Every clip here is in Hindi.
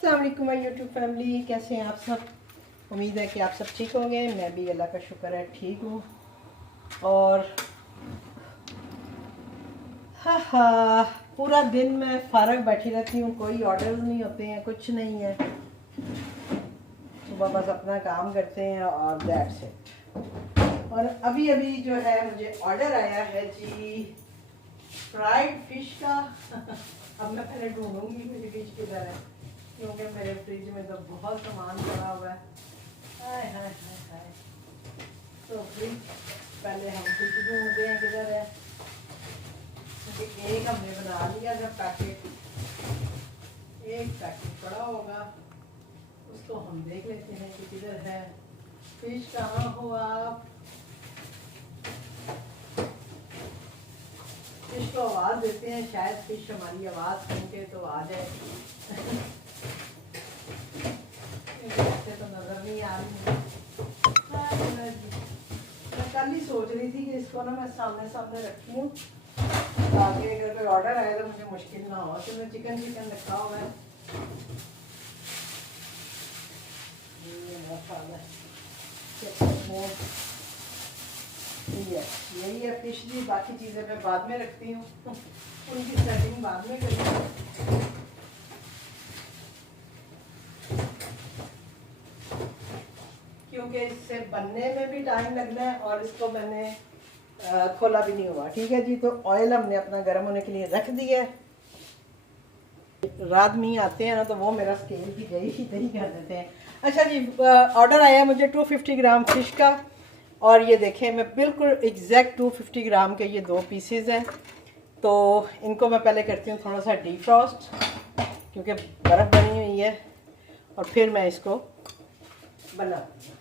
अस्सलाम वालेकुम माय यूट्यूब फैमिली, कैसे हैं आप सब। उम्मीद है कि आप सब ठीक होंगे। मैं भी अल्लाह का शुक्र है ठीक हूँ। और हा पूरा दिन मैं फारग बैठी रहती हूँ, कोई ऑर्डर नहीं होते हैं, कुछ नहीं है। सुबह बस अपना काम करते हैं और दैट्स इट। और अभी अभी जो है मुझे ऑर्डर आया है जी फ्राइड फिश का। अब मैं पहले ढूंढूंगी मेरी फिश किधर है, क्योंकि मेरे फ्रिज में तो बहुत सामान पड़ा हुआ है। हाय हाय हाय हाय। तो फ्रिज पहले हम फिश ढूंढते हैं किधर है, क्योंकि एक हमने बना लिया जब पैकेट, एक पैकेट पड़ा होगा, उसको हम देख लेते हैं कि किधर है। फिश कहाँ हो आप? फिश को आवाज़ देते हैं, शायद फिश हमारी आवाज़ सुन के तो आ जाए। ऐसे तो नजर नहीं आ रही। मैं कल ही सोच रही थी कि इसको ना मैं सामने सामने रखी हूँ, ताकि अगर कोई ऑर्डर आए तो मुझे मुश्किल ना हो। तो मैं चिकन रखा हुआ है। यही है फिश जी, बाकी चीज़ें मैं बाद में रखती हूँ, उनकी सेटिंग बाद में करूँगी। क्योंकि इससे बनने में भी टाइम लगना है और इसको मैंने खोला भी नहीं हुआ। ठीक है जी, तो ऑयल हमने अपना गर्म होने के लिए रख दिया है। रात में आते हैं ना तो वो मेरा स्केल भी गई ही नहीं कर देते हैं। अच्छा जी, ऑर्डर आया मुझे 250 ग्राम फिश का, और ये देखें मैं बिल्कुल एग्जैक्ट 250 ग्राम के ये दो पीसेज हैं। तो इनको मैं पहले करती हूँ थोड़ा सा डीफ्रॉस्ट, क्योंकि बर्फ़ बनी हुई है, और फिर मैं इसको बनाती हूँ।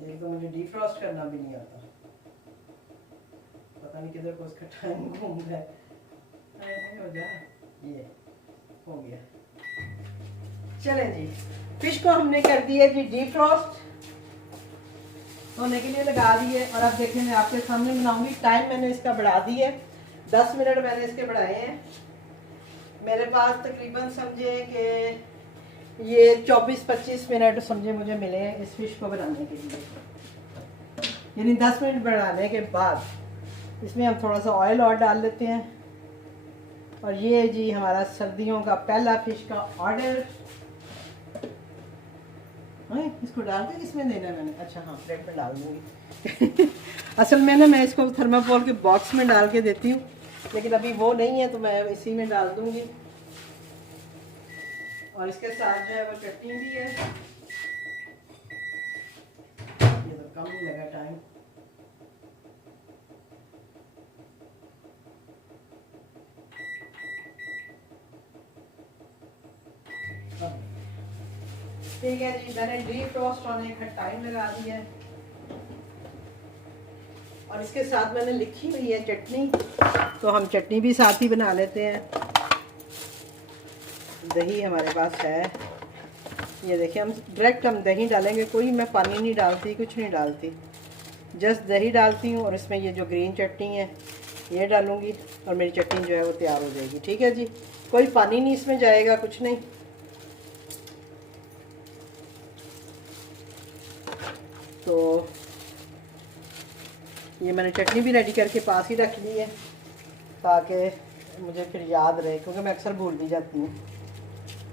ये तो मुझे डीफ्रॉस्ट करना भी नहीं आता, पता नहीं किधर को उसका टाइम घूम रहा है। हो जाए, ये हो गया। चलें जी, फिश को हमने कर दिया जी डीफ्रॉस्ट होने के लिए लगा दिए। और अब देखें मैं आपके सामने बनाऊंगी। टाइम मैंने इसका बढ़ा दिया है, 10 मिनट मैंने इसके बढ़ाए हैं। मेरे पास तकरीबन समझे कि ये 24-25 मिनट समझे मुझे मिले हैं इस फिश को बनाने के लिए। यानी 10 मिनट बढ़ाने के बाद इसमें हम थोड़ा सा ऑयल और डाल लेते हैं। और ये जी हमारा सर्दियों का पहला फिश का ऑर्डर। इसको डाल के किसमें देना है मैंने? अच्छा हाँ, प्लेट में डाल दूँगी। असल में ना मैं इसको थर्माकोल के बॉक्स में डाल के देती हूँ, लेकिन अभी वो नहीं है तो मैं इसी में डाल दूँगी। और इसके साथ जो है वो चटनी भी है। ये तो कम ही लगा टाइम। ठीक है जी, मैंने डीफ्रॉस्ट होने का टाइम लगा दिया है। और इसके साथ मैंने लिखी हुई है चटनी, तो हम चटनी भी साथ ही बना लेते हैं। दही हमारे पास है, ये देखिए हम डायरेक्ट हम दही डालेंगे, कोई मैं पानी नहीं डालती, कुछ नहीं डालती, जस्ट दही डालती हूँ। और इसमें ये जो ग्रीन चटनी है ये डालूँगी, और मेरी चटनी जो है वो तैयार हो जाएगी। ठीक है जी, कोई पानी नहीं इसमें जाएगा, कुछ नहीं। तो ये मैंने चटनी भी रेडी करके पास ही रख ली है, ताकि मुझे फिर याद रहे, क्योंकि मैं अक्सर भूल भी जाती हूँ।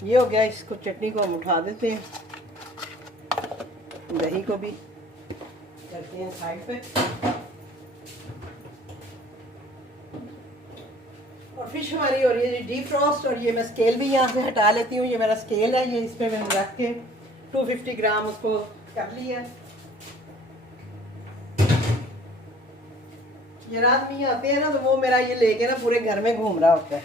ये हो गया, इसको चटनी को हम उठा देते हैं, दही को भी करते हैं साइड पे। और फिश हमारी हो रही है जी डीफ्रॉस्ट। और ये मैं स्केल भी यहाँ से हटा लेती हूँ, ये मेरा स्केल है, ये इस पर मैंने रख के 250 ग्राम उसको कर लिया। ये रात में आते हैं ना तो वो मेरा ये लेके ना पूरे घर में घूम रहा होता है।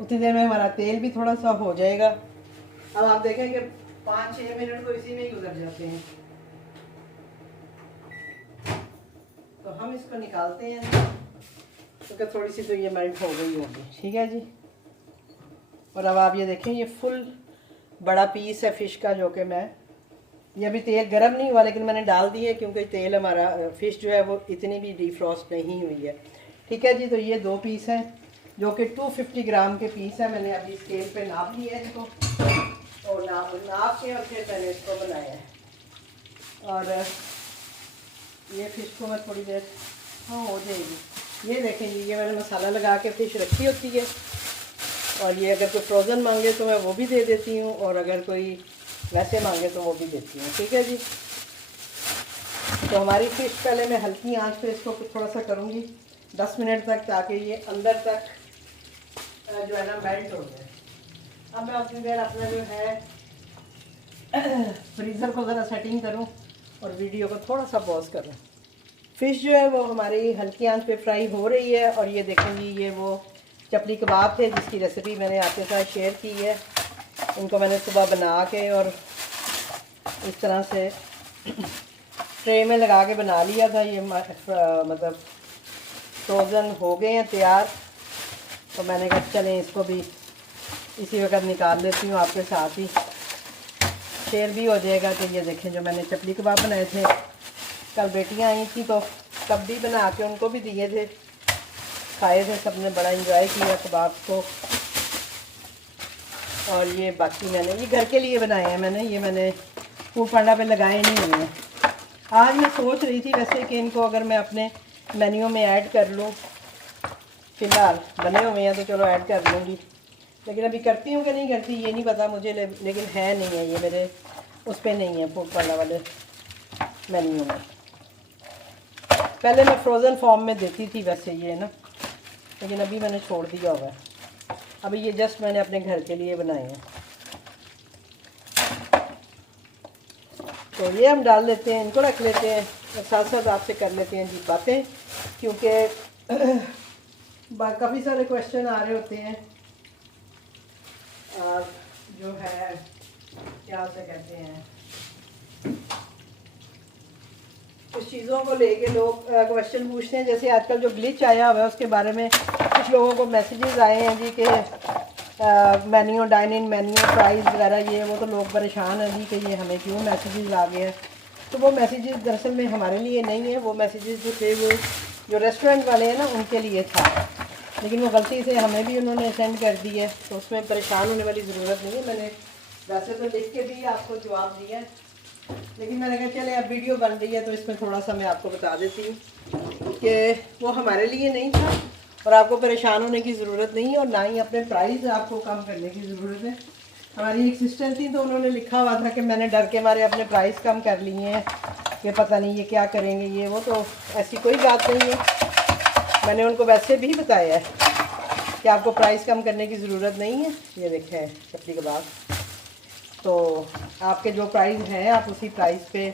उतनी देर में हमारा तेल भी थोड़ा सा हो जाएगा। अब आप देखें कि 5-6 मिनट तो इसी में ही गुजर जाते हैं। तो हम इसको निकालते हैं, क्योंकि तो थोड़ी सी तो ये मेल्ट हो गई होगी। ठीक है जी, और अब आप ये देखें, ये फुल बड़ा पीस है फिश का, जो कि मैं ये अभी तेल गर्म नहीं हुआ लेकिन मैंने डाल दी है क्योंकि तेल हमारा फ़िश जो है वो इतनी भी डीफ्रॉस्ट नहीं हुई है। ठीक है जी, तो ये 2 पीस हैं जो कि 250 ग्राम के पीस हैं। मैंने अभी स्केल पे नाप लिया है इसको, और नाप के और फिर मैंने इसको बनाया है। और ये फ़िश को मैं थोड़ी देर, हाँ हो जाएगी। ये देखें जी, ये मैंने मसाला लगा के फ़िश रखी होती है, और ये अगर कोई फ्रोज़न मांगे तो मैं वो भी दे देती हूँ, और अगर कोई वैसे मांगे तो वो भी देती हूँ। ठीक है जी, तो हमारी फ़िश पहले मैं हल्की आंच पे इसको थोड़ा सा करूँगी 10 मिनट तक, ताकि ये अंदर तक जो है ना मेल्ट हो जाए। अब मैं अपनी देर अपना जो है फ्रीज़र को ज़रा सेटिंग करूँ और वीडियो को थोड़ा सा पॉज करूँ। फ़िश जो है वो हमारी हल्की आंच पे फ्राई हो रही है, और ये देखेंगी ये वो चपली कबाब थे जिसकी रेसिपी मैंने आपके साथ शेयर की है। इनको मैंने सुबह बना के और इस तरह से ट्रे में लगा के बना लिया था। ये मतलब फ्रोज़न हो गए हैं तैयार, तो मैंने कहा चलें इसको भी इसी वक्त निकाल लेती हूँ, आपके साथ ही शेयर भी हो जाएगा। कि ये देखें जो मैंने चपली कबाब बनाए थे, कल बेटियाँ आई थी तो तब भी बना के उनको भी दिए थे, खाए थे, सबने बड़ा एंजॉय किया कबाब को। और ये बाकी मैंने ये घर के लिए बनाए हैं मैंने फूड पांडा पे लगाए नहीं हुए हैं। आज मैं सोच रही थी वैसे कि इनको अगर मैं अपने मेन्यू में ऐड कर लूँ, फ़िलहाल बने हुए हैं तो चलो ऐड कर लूँगी, लेकिन अभी करती हूँ कि नहीं करती ये नहीं पता मुझे, लेकिन है नहीं है ये मेरे उस पर नहीं है फूड पांडा वाले मेन्यू में। पहले मैं फ्रोज़न फॉर्म में देती थी वैसे ये ना, लेकिन अभी मैंने छोड़ दिया हुआ है। अभी ये जस्ट मैंने अपने घर के लिए बनाए हैं। तो ये हम डाल लेते हैं, इनको रख लेते हैं, और साथ साथ आपसे कर लेते हैं जी बातें, क्योंकि काफ़ी सारे क्वेश्चन आ रहे होते हैं। जो है क्या से कहते हैं, कुछ चीज़ों को लेके लोग क्वेश्चन पूछते हैं। जैसे आजकल जो ग्लिच आया हुआ है उसके बारे में कुछ लोगों को मैसेजेस आए हैं जी कि menu, dine in menu, price वगैरह ये वो, तो लोग परेशान हैं जी कि ये हमें क्यों मैसेजेस आ गए हैं। तो वो मैसेजेस दरअसल में हमारे लिए नहीं है, वो मैसेजेस जो थे वो जो रेस्टोरेंट वाले हैं ना उनके लिए था, लेकिन वो गलती से हमें भी उन्होंने सेंड कर दी है, तो उसमें परेशान होने वाली ज़रूरत नहीं है। मैंने वैसे तो लिख के भी आपको जवाब दिया है, लेकिन मैंने कहा चले अब वीडियो बन रही है तो इसमें थोड़ा सा मैं आपको बता देती हूँ कि वो हमारे लिए नहीं था, और आपको परेशान होने की ज़रूरत नहीं है, और ना ही अपने प्राइस आपको कम करने की ज़रूरत है। हमारी एक सिस्टर थी तो उन्होंने लिखा हुआ था कि मैंने डर के मारे अपने प्राइस कम कर लिए हैं कि पता नहीं ये क्या करेंगे ये वो, तो ऐसी कोई बात नहीं है। मैंने उनको वैसे भी बताया है कि आपको प्राइस कम करने की ज़रूरत नहीं है। ये देखें चपली कबाब, तो आपके जो प्राइस है आप उसी प्राइस पे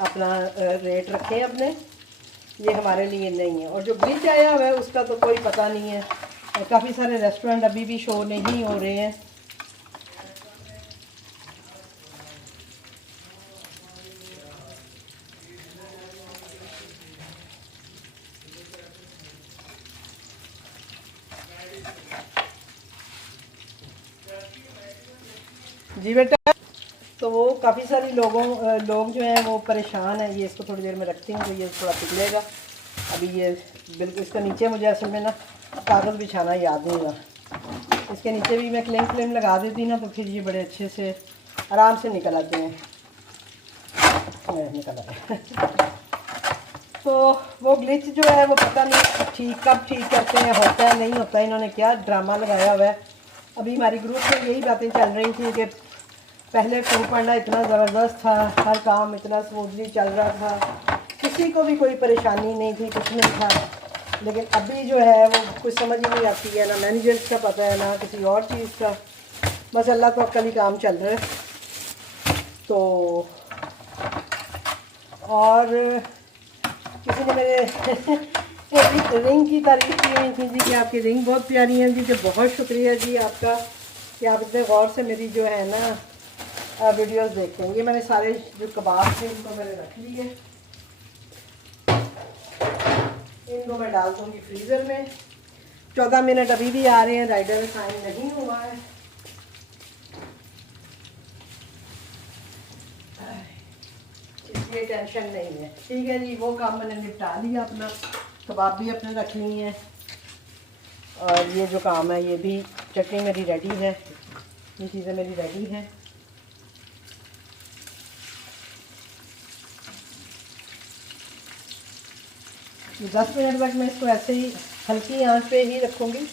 अपना रेट रखें अपने, ये हमारे लिए नहीं है। और जो ग्लिच आया हुआ है उसका तो कोई पता नहीं है, और काफ़ी सारे रेस्टोरेंट अभी भी शो नहीं हो रहे हैं। जी बेटा, तो वो काफ़ी सारी लोग जो हैं वो परेशान हैं। ये इसको थोड़ी देर में रखती हूँ तो ये थोड़ा पिघलेगा। अभी ये बिल्कुल इसका नीचे मुझे असल में ना कागज़ बिछाना याद नहीं रहा, इसके नीचे भी मैं क्लेम लगा देती ना तो फिर ये बड़े अच्छे से आराम से निकल आते हैं। निकल आए तो वो ग्लिच जो है वो पता नहीं कब ठीक करते हैं, होता है नहीं होता है, इन्होंने क्या ड्रामा लगाया हुआ है। अभी हमारी ग्रुप में यही बातें चल रही थी कि पहले फूड पांडा इतना ज़बरदस्त था, हर काम इतना स्मूथली चल रहा था, किसी को भी कोई परेशानी नहीं थी, कुछ नहीं था। लेकिन अभी जो है वो कुछ समझ ही नहीं आती है, ना मैनेजर्स का पता है ना किसी और चीज़ का, बस अल्लाह तो अक्ल ही काम चल रहा है। तो और किसी ने मेरे रिंग की तारीफ़ की हुई थी जी कि आपकी रिंग बहुत प्यारी है जी, कि बहुत शुक्रिया जी आपका कि आप इतने गौर से मेरी जो है ना वीडियोस देखते हैं। ये मैंने सारे जो कबाब थे इनको मैंने रख लिए, इनको मैं डाल दूँगी फ्रीज़र में। 14 मिनट अभी भी आ रहे हैं, राइडर टाइम नहीं हुआ है। ये टेंशन नहीं है। ठीक है जी, वो काम मैंने निपटा लिया अपना, कबाब भी अपने रख लिए हैं और ये जो काम है ये भी, चटनी मेरी रेडी है, ये चीज़ें मेरी रेडी हैं। ये 10 मिनट तक मैं इसको ऐसे ही हल्की आंच पे ही रखूँगी।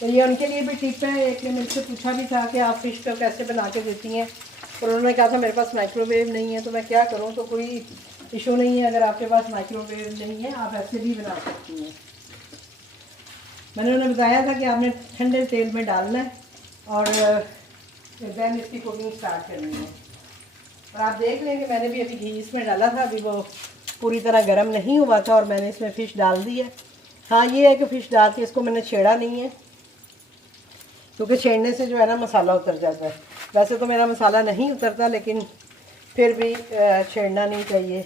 तो ये उनके लिए भी टिप है। एक ने मेरे से पूछा भी था कि आप फ़िश को कैसे बना के देती हैं, और उन्होंने कहा था मेरे पास माइक्रोवेव नहीं है, तो मैं क्या करूँ। तो कोई इशू नहीं है, अगर आपके पास माइक्रोवेव नहीं है आप ऐसे भी बना सकती हैं। मैंने उन्हें बताया था कि आपने ठंडे तेल में डालना है और देन इसकी कुकिंग स्टार्ट करनी है। और आप देख लें कि मैंने भी अभी घी इसमें डाला था, अभी वो पूरी तरह गर्म नहीं हुआ था और मैंने इसमें फ़िश डाल दी है। हाँ ये है कि फ़िश डाल के इसको मैंने छेड़ा नहीं है, क्योंकि छेड़ने से जो है ना मसाला उतर जाता है। वैसे तो मेरा मसाला नहीं उतरता, लेकिन फिर भी छेड़ना नहीं चाहिए।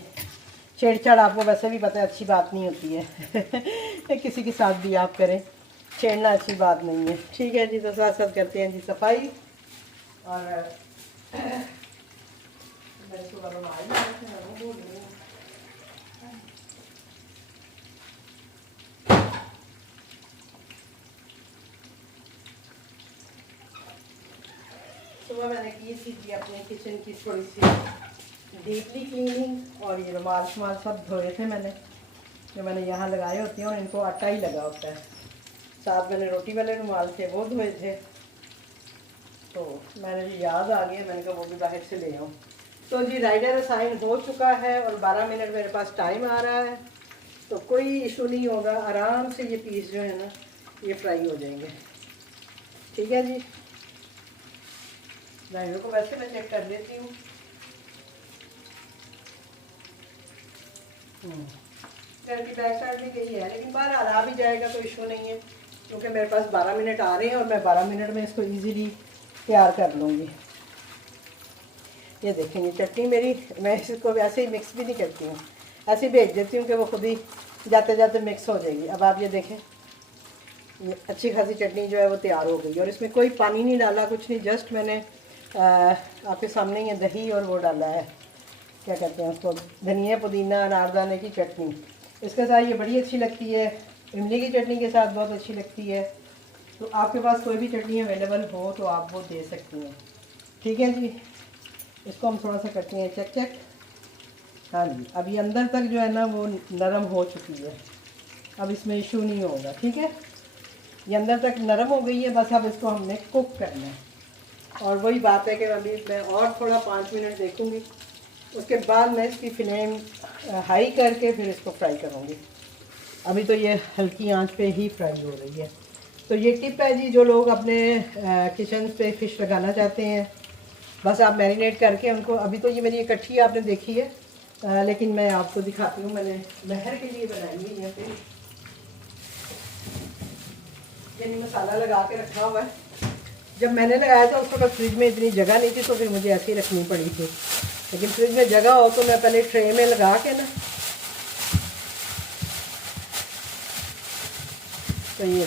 छेड़छाड़ आपको वैसे भी पता है अच्छी बात नहीं होती है किसी के साथ भी आप करें, छेड़ना अच्छी बात नहीं है। ठीक है जी, तो साथ साथ करते हैं जी सफाई। और सुबह मैंने की थी अपने किचन की थोड़ी सी डीपली क्लीनिंग, और ये रुमाल शुमाल सब धोए थे मैंने, जो मैंने यहाँ लगाए होते हैं और इनको आटा ही लगा होता है। साथ मैंने रोटी वाले रुमाल थे वो धोए थे, तो मैंने भी याद आ गया, मैंने कहा वो भी बाहर से ले आऊँ। तो जी राइडर असाइन हो चुका है और 12 मिनट मेरे पास टाइम आ रहा है, तो कोई इशू नहीं होगा, आराम से ये पीस जो है ना ये फ्राई हो जाएंगे। ठीक है जी, राइडर को वैसे मैं चेक कर लेती हूँ। घर की बैक साइड भी गई है, लेकिन बाहर आ भी जाएगा तो इशू नहीं है, क्योंकि मेरे पास 12 मिनट आ रहे हैं और मैं 12 मिनट में इसको इजीली तैयार कर लूँगी। ये देखेंगे चटनी मेरी, मैं इसको वैसे ही मिक्स भी नहीं करती हूँ, ऐसे ही भेज देती हूँ कि वो खुद ही जाते जाते मिक्स हो जाएगी। अब आप ये देखें, ये अच्छी खासी चटनी जो है वो तैयार हो गई, और इसमें कोई पानी नहीं डाला, कुछ नहीं, जस्ट मैंने आपके सामने ये दही और वो डाला है, क्या कहते हैं उसको, धनिया पुदीना अनारदाने की चटनी। इसके साथ ये बड़ी अच्छी लगती है, इमली की चटनी के साथ बहुत अच्छी लगती है। तो आपके पास कोई भी चटनी अवेलेबल हो तो आप वो दे सकती हैं। ठीक है जी, इसको हम थोड़ा सा करते हैं चेक चेक। हाँ जी, अभी अंदर तक जो है ना वो नरम हो चुकी है, अब इसमें इशू नहीं होगा। ठीक है, ये अंदर तक नरम हो गई है, बस अब इसको हमने कुक करना है। और वही बात है कि अभी मैं और थोड़ा 5 मिनट देखूँगी, उसके बाद मैं इसकी फ्लेम हाई करके फिर इसको फ्राई करूँगी। अभी तो ये हल्की आंच पे ही फ्राई हो रही है। तो ये टिप है जी, जो लोग अपने किचन पे फ़िश लगाना चाहते हैं, बस आप मैरिनेट करके उनको, अभी तो ये मेरी इकट्ठी आपने देखी है, लेकिन मैं आपको दिखाती हूँ, मैंने लहर के लिए बनाई है। यहाँ पे यानी मसाला लगा के रखा हुआ है। जब मैंने लगाया था उस वक्त फ्रिज में इतनी जगह नहीं थी, तो फिर मुझे ऐसे ही रखनी पड़ी थी, लेकिन फ्रिज में जगह हो तो मैं पहले ट्रे में लगा के ना, तो ये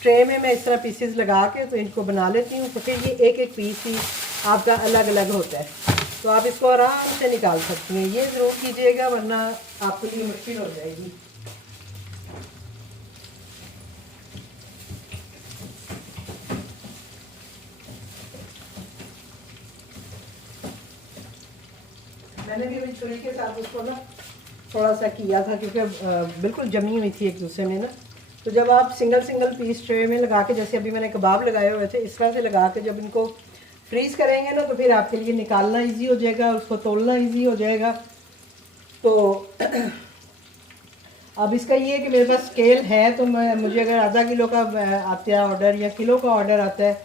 ट्रे में मैं इस तरह पीसेस लगा के तो इनको बना लेती हूँ। तो फिर ये एक एक पीस ही आपका अलग अलग होता है, तो आप इसको आराम से निकाल सकती हैं। ये ज़रूर कीजिएगा, वरना आपके लिए मुश्किल हो जाएगी। मैंने भी अभी छुरी के साथ उसको ना थोड़ा सा किया था, क्योंकि बिल्कुल जमी हुई थी एक दूसरे में ना। तो जब आप सिंगल सिंगल पीस ट्रे में लगा के, जैसे अभी मैंने कबाब लगाए हुए थे, इस तरह से लगा के जब इनको फ्रीज़ करेंगे ना, तो फिर आपके लिए निकालना इजी हो जाएगा, उसको तोलना इजी हो जाएगा। तो अब इसका ये है कि मेरे पास स्केल है, तो मुझे अगर आधा किलो का आता है ऑर्डर, या किलो का ऑर्डर आता है,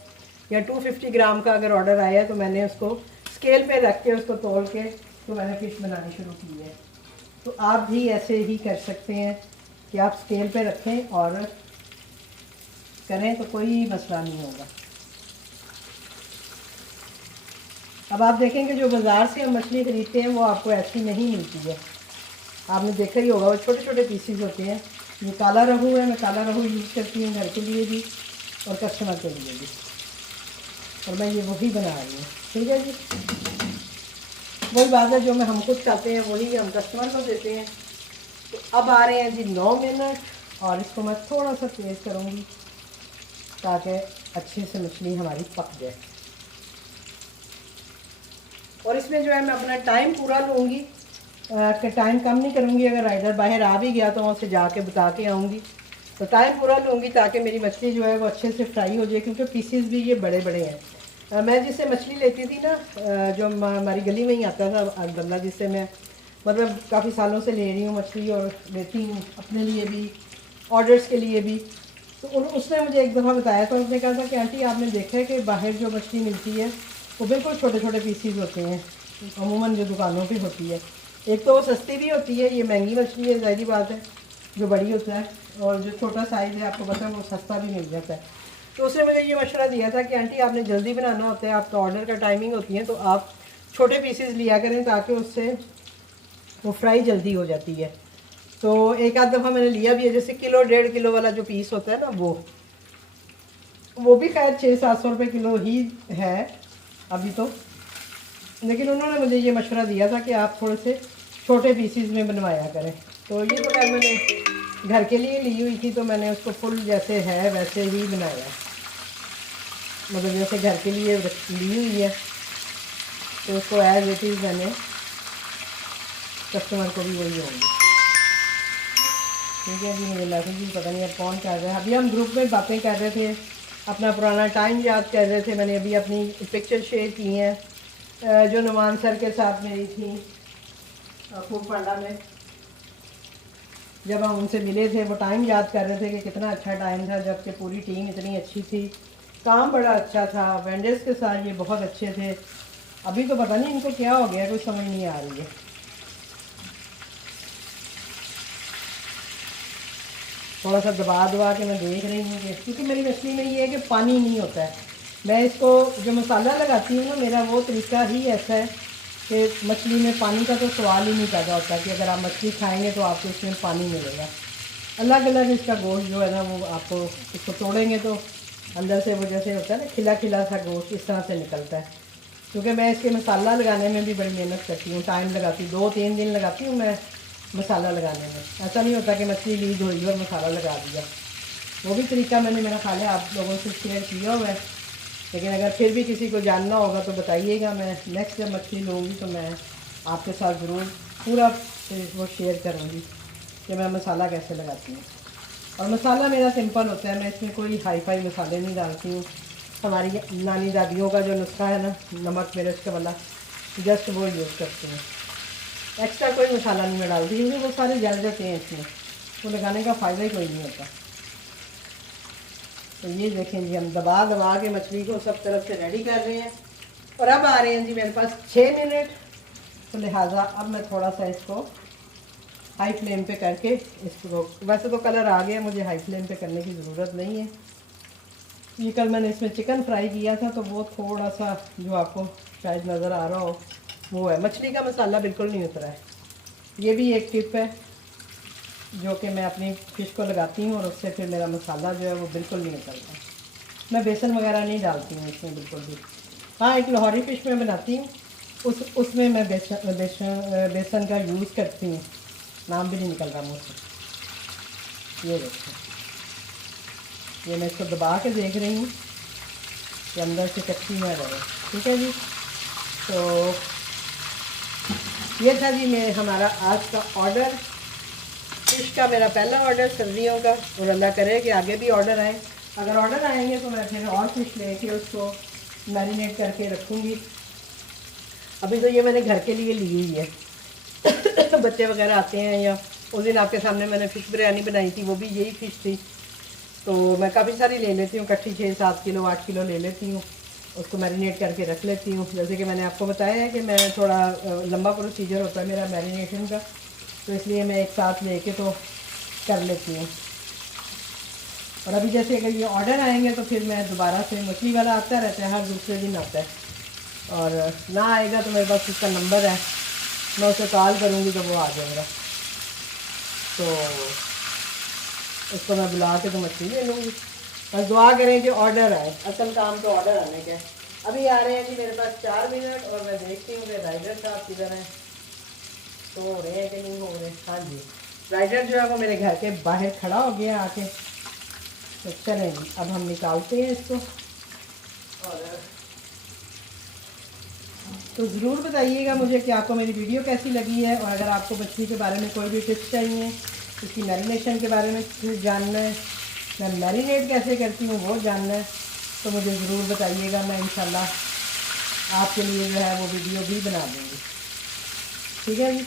या 250 ग्राम का अगर ऑर्डर आया है, तो मैंने उसको स्केल पे रख के उसको तोल के तो मैंने फ़िश बनानी शुरू की है। तो आप भी ऐसे ही कर सकते हैं कि आप स्केल पे रखें और करें, तो कोई मसला नहीं होगा। अब आप देखेंगे जो बाज़ार से हम मछली खरीदते हैं वो आपको ऐसी नहीं मिलती है। आपने देखा ही होगा, वो छोटे छोटे पीसीज होते हैं। ये काला रहू है, मैं काला रहू यूज़ करती हूँ घर के लिए भी और कस्टमर के लिए भी, और मैं ये वही बना रही हूँ। ठीक है जी। वही बात है, जो हम खुद चाहते हैं वही हम कस्टमर को देते हैं। तो अब आ रहे हैं जी 9 मिनट, और इसको मैं थोड़ा सा तेज़ करूँगी ताकि अच्छे से मछली हमारी पक जाए। और इसमें जो है मैं अपना टाइम पूरा लूँगी, कि टाइम कम नहीं करूँगी। अगर राइडर बाहर आ भी गया तो मैं उसे जाके बता के आऊँगी, तो टाइम पूरा लूँगी ताकि मेरी मछली जो है वो अच्छे से फ्राई हो जाए, क्योंकि पीसीज भी ये बड़े बड़े हैं। मैं जिससे मछली लेती थी ना, जो हमारी गली में ही आता था बंदा, जिससे मैं मतलब काफ़ी सालों से ले रही हूँ मछली और लेती हूँ अपने लिए भी, ऑर्डर्स के लिए भी। तो उसने मुझे एक दफ़ा बताया, तो उसने कहा था कि आंटी आपने देखा है कि बाहर जो मछली मिलती है वो बिल्कुल छोटे छोटे पीसीज होते हैं, अमूमन जो दुकानों पे होती है। एक तो वो सस्ती भी होती है, ये महंगी मछली है ज़ाहिर बात है, जो बड़ी होता है, और जो छोटा साइज़ है आपको पता है वो सस्ता भी मिल जाता है। तो उसने मुझे ये मशवरा दिया था कि आंटी आपने जल्दी बनाना होता है, आपका ऑर्डर का टाइमिंग होती है, तो आप छोटे पीसेस लिया करें ताकि उससे वो फ्राई जल्दी हो जाती है। तो एक आध दफ़ा मैंने लिया भी है, जैसे किलो 1.5 किलो वाला जो पीस होता है ना, वो भी खैर 600-700 रुपये किलो ही है अभी तो, लेकिन उन्होंने मुझे ये मशवरा दिया था कि आप थोड़े से छोटे पीसीज में बनवाया करें। तो ये तो खैर मैंने घर के लिए ली हुई थी, तो मैंने उसको फुल जैसे है वैसे ही बनाया, मतलब जैसे घर के लिए ली हुई है, तो उसको एज इट इज़ मैंने कस्टमर को भी वही होंगी। ठीक है जी, मुझे मैसेज भी पता नहीं अब कौन कर रहा है। अभी हम ग्रुप में बातें कर रहे थे, अपना पुराना टाइम याद कर रहे थे। मैंने अभी अपनी पिक्चर शेयर की हैं जो नुमान सर के साथ मेरी थी फूड पांडा में, जब हम उनसे मिले थे। वो टाइम याद कर रहे थे कि कितना अच्छा टाइम था, जबकि पूरी टीम इतनी अच्छी थी, काम बड़ा अच्छा था, वेंडर्स के साथ ये बहुत अच्छे थे। अभी तो पता नहीं इनको क्या हो गया, कोई समझ नहीं आ रही है। थोड़ा सा दबा के मैं देख रही हूँ कि, क्योंकि मेरी मछली में ये है कि पानी नहीं होता है। मैं इसको जो मसाला लगाती हूँ ना, मेरा वो तरीका ही ऐसा है कि मछली में पानी का तो सवाल ही नहीं पैदा होता कि अगर आप मछली खाएंगे तो आपको इसमें पानी मिलेगा। अलग अलग इसका गोश्त जो है ना, वो आपको इसको तोड़ेंगे तो अंदर से वो जैसे होता है ना खिला खिला सा गोश्त, इस तरह से निकलता है। क्योंकि मैं इसके मसाला लगाने में भी बड़ी मेहनत करती हूँ, टाइम लगाती हूँ, 2-3 दिन लगाती हूँ मैं मसाला लगाने में। ऐसा नहीं होता कि मछली ली धोई और मसाला लगा दिया। वो भी तरीका मैंने मेरा ख्याल है आप लोगों से शेयर किया हुआ है, लेकिन अगर फिर भी किसी को जानना होगा तो बताइएगा। मैं नेक्स्ट जब मछली लूँगी तो मैं आपके साथ ज़रूर पूरा वो शेयर करूँगी कि मैं मसाला कैसे लगाती हूँ। और मसाला मेरा सिंपल होता है, मैं इसमें कोई हाई फाई मसाले नहीं डालती हूँ। हमारी नानी दादियों का जो नुस्खा है ना, नमक मिर्च का वाला, जस्ट वो यूज़ करती हूँ। एक्स्ट्रा कोई मसाला नहीं मैं डालती, क्योंकि वो सारे जल जाते हैं इसमें, वो लगाने का फ़ायदा ही कोई नहीं होता। तो ये देखें जी, हम दबा दबा के मछली को सब तरफ से रेडी कर रहे हैं। और अब आ रहे हैं जी मेरे पास 6 मिनट, तो लिहाजा अब मैं थोड़ा सा इसको हाई फ्लेम पे करके इसको, वैसे तो कलर आ गया, मुझे हाई फ्लेम पे करने की ज़रूरत नहीं है। ये कल मैंने इसमें चिकन फ्राई किया था, तो वो थोड़ा सा जो आपको शायद नज़र आ रहा हो वो है, मछली का मसाला बिल्कुल नहीं उतरा है। ये भी एक टिप है जो कि मैं अपनी फ़िश को लगाती हूँ, और उससे फिर मेरा मसाला जो है वो बिल्कुल नहीं उतरता। मैं बेसन वगैरह नहीं डालती हूँ इसमें बिल्कुल भी। हाँ, एक लाहौरी फ़िश में बनाती हूँ, उसमें मैं बेसन का यूज़ करती हूँ, नाम भी नहीं निकल रहा मुझ से। ये देखो, ये मैं इसको दबा के देख रही हूँ कि अंदर से कच्ची ना रहे। ठीक है जी, तो ये था जी मैं हमारा आज का ऑर्डर, फ़िश का मेरा पहला ऑर्डर सर्दियों का, और अल्लाह करे कि आगे भी ऑर्डर आए। अगर ऑर्डर आएंगे तो मैं फिर और फ़िश लेके उसको मैरिनेट करके रखूँगी। अभी तो ये मैंने घर के लिए ली हुई है बच्चे वगैरह आते हैं, या उस दिन आपके सामने मैंने फ़िश बिरयानी बनाई थी, वो भी यही फ़िश थी। तो मैं काफ़ी सारी ले लेती हूँ, इकट्ठी 6-7 किलो 8 किलो ले लेती हूँ, उसको मैरिनेट करके रख लेती हूँ। जैसे कि मैंने आपको बताया है कि मैं थोड़ा लंबा प्रोसीजर होता है मेरा मैरिनेशन का, तो इसलिए मैं एक साथ लेके तो कर लेती हूँ। और अभी जैसे अगर ये ऑर्डर आएंगे तो फिर मैं दोबारा से, मछली वाला आता रहता है, हर दूसरे दिन आता है, और ना आएगा तो मेरे पास उसका नंबर है, मैं उसे कॉल करूँगी तो वो आ जाएगा। तो उसको मैं बुला के तो मछली ले लूँगी। बस दुआ करें कि ऑर्डर आए, असल काम तो ऑर्डर आने का है। अभी आ रहे हैं जी मेरे पास 4 मिनट, और मैं देखती हूँ कि राइडर साहब किधर हैं, तो हो रहे हैं कि नहीं हो रहे। हाँ जी, राइडर जो है वो मेरे घर के बाहर खड़ा हो गया आके। तो चलें अब हम निकालते हैं इसको। और तो ज़रूर बताइएगा मुझे कि आपको मेरी वीडियो कैसी लगी है, और अगर आपको मछली के बारे में कोई भी टिप्स चाहिए, इसकी मैरिनेशन के बारे में कुछ जानना है, मैं मैरिनेट कैसे करती हूँ वो जानना है, तो मुझे ज़रूर बताइएगा। मैं इंशाल्लाह आपके लिए जो है वो वीडियो भी बना दूँगी। ठीक है जी,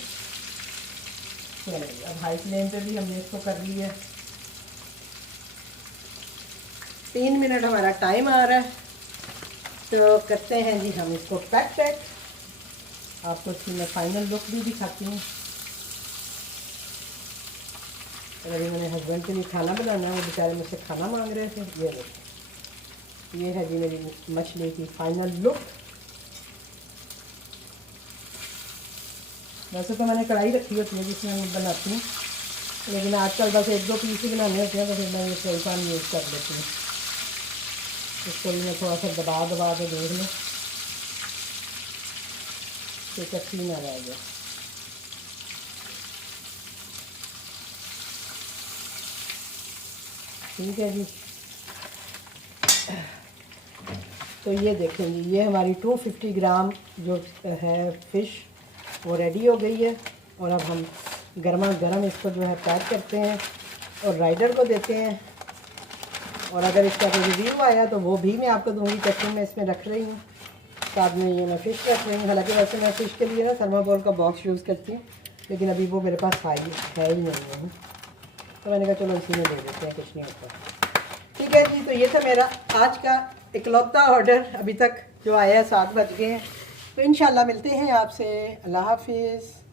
चलिए अब हाई फ्लेम पे भी हमने इसको कर लिया है। 3 मिनट हमारा टाइम आ रहा है, तो करते हैं जी हम इसको पैक। आपको इसकी मैं फाइनल लुक भी दिखाती हूँ। और अभी मैंने हस्बैंड के लिए खाना बनाना है, वो बेचारे मुझसे खाना मांग रहे थे। ये देखिए, ये है जी मेरी मछली की फाइनल लुक। वैसे तो मैंने कढ़ाई रखी होती है जिसमें मैं बनाती हूँ, लेकिन आजकल बस 1-2 पीस ही बनाने होते हैं, तो फिर मैं ये फ्राई पैन यूज़ कर लेती हूँ। इसको भी मैं थोड़ा सा दबा के देख लूँ कि कच्ची ना रह जाए। ठीक है जी, तो ये देखें जी, ये हमारी 250 ग्राम जो है फ़िश वो रेडी हो गई है। और अब हम गर्मा गर्म इसको जो है पैक करते हैं और राइडर को देते हैं। और अगर इसका कोई रिव्यू आया तो वो भी मैं आपको दूंगी। कैसे मैं इसमें रख रही हूँ, साथ में ये मैं फ़िश रख रही हूँ। हालांकि वैसे मैं फ़िश के लिए ना थर्माकोल का बॉक्स यूज़ करती हूँ, लेकिन अभी वो मेरे पास है ही नहीं है, तो मैंने कहा चलो इसी में दे देते हैं, कुछ नहीं होता। ठीक है जी, तो ये था मेरा आज का इकलौता ऑर्डर अभी तक जो आया है। 7 बज गए हैं, तो इंशाल्लाह मिलते हैं आपसे। अल्लाह हाफिज़।